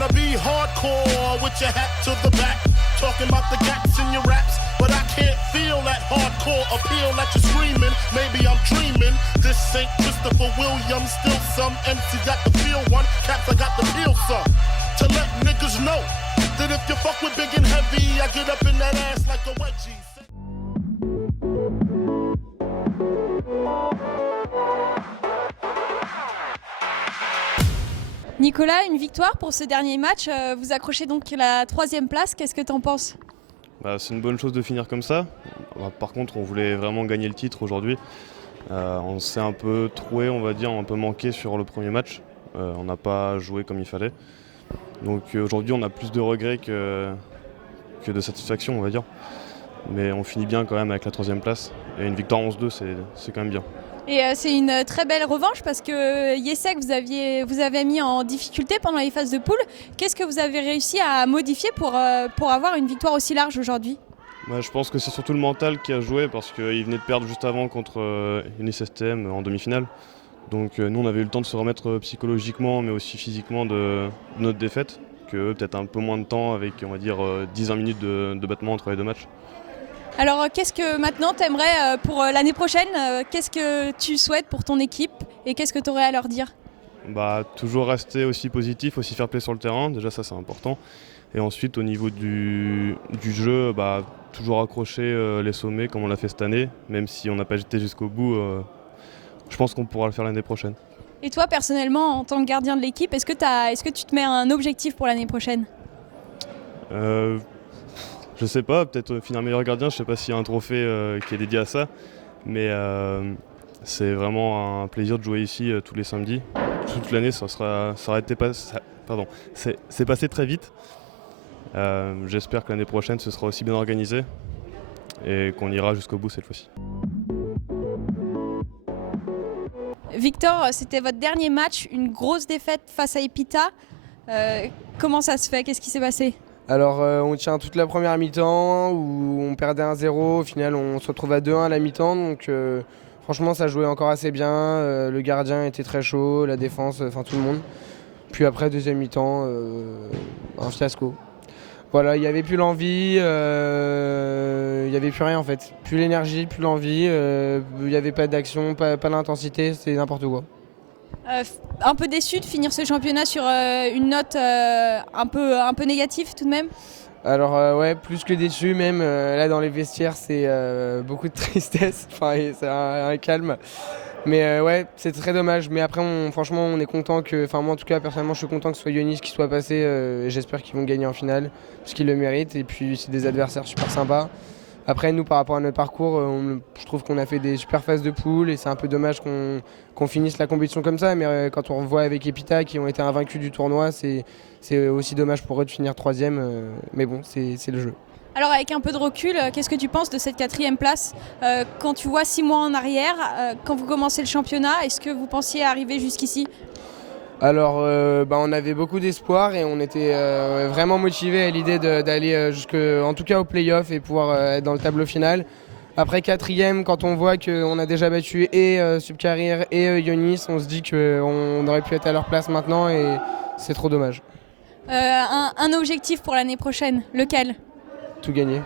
wanna be hardcore with your hat to the back, talking about the gaps in your raps, but I can't feel that hardcore appeal that you're screaming. Maybe I'm dreaming. This ain't Christopher Williams, still some MC got the feel one, caps I got the feel some. To let niggas know that if you fuck with big and heavy, I get up in that ass like a wedgie. Nicolas, une victoire pour ce dernier match. Vous accrochez donc la 3e place. Qu'est-ce que tu en penses ? C'est une bonne chose de finir comme ça. Par contre, on voulait vraiment gagner le titre aujourd'hui. On s'est un peu troué, on va dire, un peu manqué sur le premier match. On n'a pas joué comme il fallait. Donc aujourd'hui, on a plus de regrets que de satisfaction, on va dire. Mais on finit bien quand même avec la 3e place. Et une victoire 11-2, c'est quand même bien. Et c'est une très belle revanche parce que Yessek, vous avez mis en difficulté pendant les phases de poule. Qu'est-ce que vous avez réussi à modifier pour avoir une victoire aussi large aujourd'hui ? Je pense que c'est surtout le mental qui a joué parce qu'il venait de perdre juste avant contre Unis STM en demi-finale. Donc nous, on avait eu le temps de se remettre psychologiquement mais aussi physiquement de notre défaite. Que peut-être un peu moins de temps avec, on va dire, 10-20 minutes de battement entre les deux matchs. Alors qu'est-ce que maintenant tu aimerais pour l'année prochaine ? Qu'est-ce que tu souhaites pour ton équipe et qu'est-ce que tu aurais à leur dire ? Toujours rester aussi positif, aussi fair play sur le terrain, déjà ça c'est important. Et ensuite au niveau du jeu, toujours accrocher les sommets comme on l'a fait cette année, même si on n'a pas été jusqu'au bout, je pense qu'on pourra le faire l'année prochaine. Et toi personnellement en tant que gardien de l'équipe, est-ce que tu te mets un objectif pour l'année prochaine ? Je sais pas, peut-être finir meilleur gardien, je sais pas s'il y a un trophée qui est dédié à ça, mais c'est vraiment un plaisir de jouer ici tous les samedis. Toute l'année, c'est passé très vite. J'espère que l'année prochaine, ce sera aussi bien organisé et qu'on ira jusqu'au bout cette fois-ci. Victor, c'était votre dernier match, une grosse défaite face à Epita. Comment ça se fait ? Qu'est-ce qui s'est passé ? Alors on tient toute la première mi-temps où on perdait 1-0, au final on se retrouve à 2-1 à la mi-temps, donc franchement ça jouait encore assez bien, le gardien était très chaud, la défense, tout le monde. Puis après deuxième mi-temps, un fiasco. Voilà, il n'y avait plus l'envie, il n'y avait plus rien en fait, plus l'énergie, plus l'envie, il n'y avait pas d'action, pas d'intensité, c'était n'importe quoi. Un peu déçu de finir ce championnat sur une note un peu négative tout de même ? Alors ouais, plus que déçu même, là dans les vestiaires c'est beaucoup de tristesse, c'est un calme. Mais ouais, c'est très dommage, mais après franchement on est content moi en tout cas personnellement je suis content que ce soit Yonis qui soit passé, et j'espère qu'ils vont gagner en finale, parce qu'ils le méritent, et puis c'est des adversaires super sympas. Après nous par rapport à notre parcours, je trouve qu'on a fait des super phases de poule et c'est un peu dommage qu'on finisse la compétition comme ça, mais quand on revoit avec Epita qui ont été invaincus du tournoi, c'est aussi dommage pour eux de finir 3e, mais bon c'est le jeu. Alors avec un peu de recul, qu'est-ce que tu penses de cette 4e place ? Quand tu vois 6 mois en arrière, quand vous commencez le championnat, est-ce que vous pensiez arriver jusqu'ici ? Alors on avait beaucoup d'espoir et on était vraiment motivés à l'idée d'aller en tout cas au play-off et pouvoir être dans le tableau final. Après 4e, quand on voit qu'on a déjà battu et Subcarrière et Yonis, on se dit qu'on aurait pu être à leur place maintenant et c'est trop dommage. Un objectif pour l'année prochaine, lequel ? Tout gagner.